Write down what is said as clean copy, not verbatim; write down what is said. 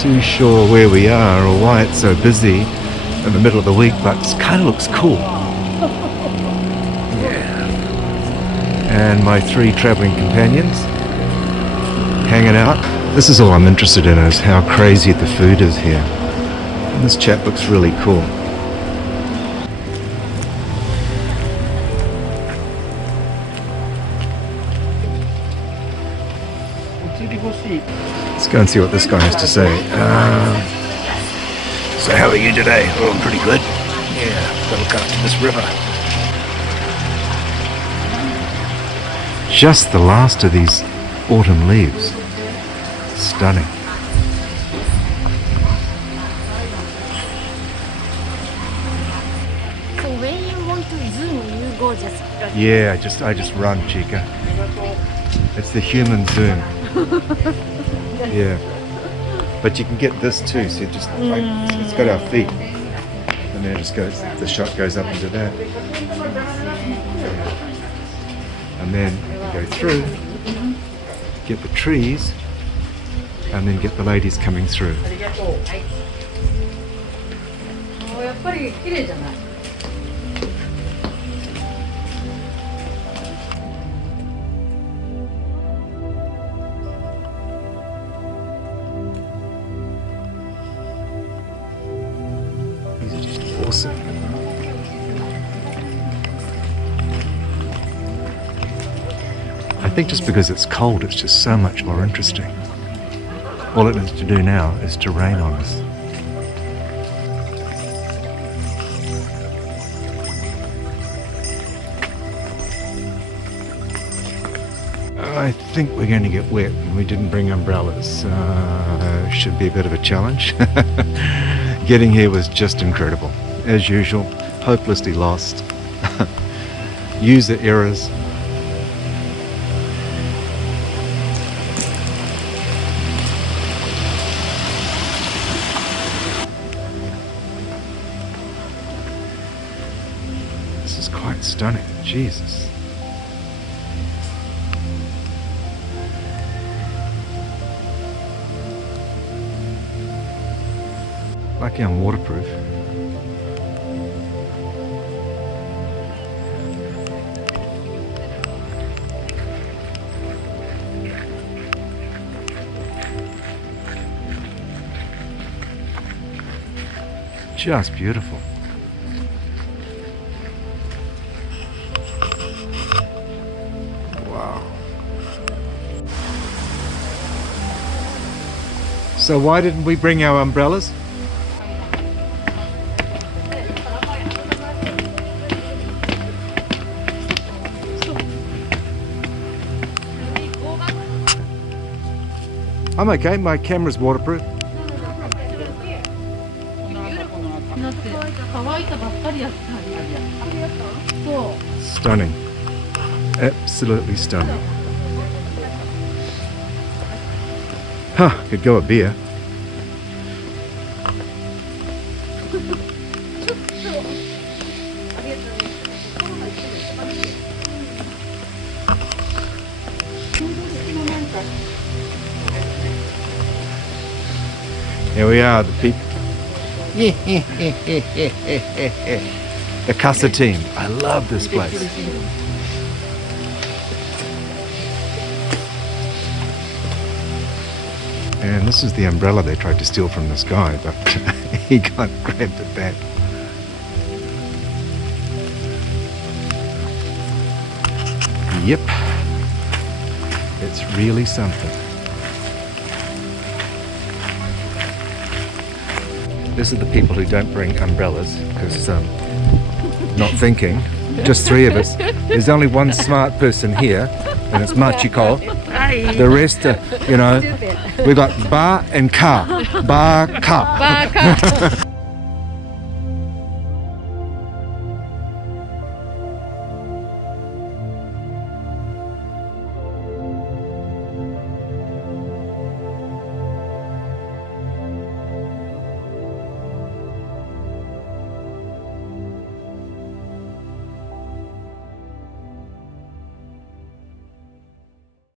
too sure where we are or why it's so busy in the middle of the week, but it kind of looks cool. Yeah. And my 3 traveling companions hanging out. This is all I'm interested in, is how crazy the food is here. And this chap looks really cool. Let's go and see what this guy has to say. So how are you today? Oh, I'm pretty good. Yeah, gotta look after this river. Just the last of these autumn leaves. Stunning. So when you want to zoom, you go just... Yeah, I just run, Chica. It's the human zoom. Yeah. But you can get this too, so it just like, it's got our feet. And then it just goes, the shot goes up into that. And then you go through, get the trees, and then get the ladies coming through. These are just awesome. I think just because it's cold, it's just so much more interesting. All it needs to do now is to rain on us. I think we're going to get wet, and we didn't bring umbrellas. Should be a bit of a challenge. Getting here was just incredible. As usual, hopelessly lost. User errors. This is quite stunning. Jesus. Lucky I'm waterproof. Just beautiful. Wow. So why didn't we bring our umbrellas? I'm okay, my camera's waterproof. Stunning. Absolutely stunning. Huh, could go a beer. Here we are, the people. The Casa team. I love this place. And this is the umbrella they tried to steal from this guy, but he got grabbed it back. Yep. It's really something. This are the people who don't bring umbrellas because not thinking. Just 3 of us. There's only one smart person here, and it's Machiko. The rest are, you know, we got bar and car. Bar, car.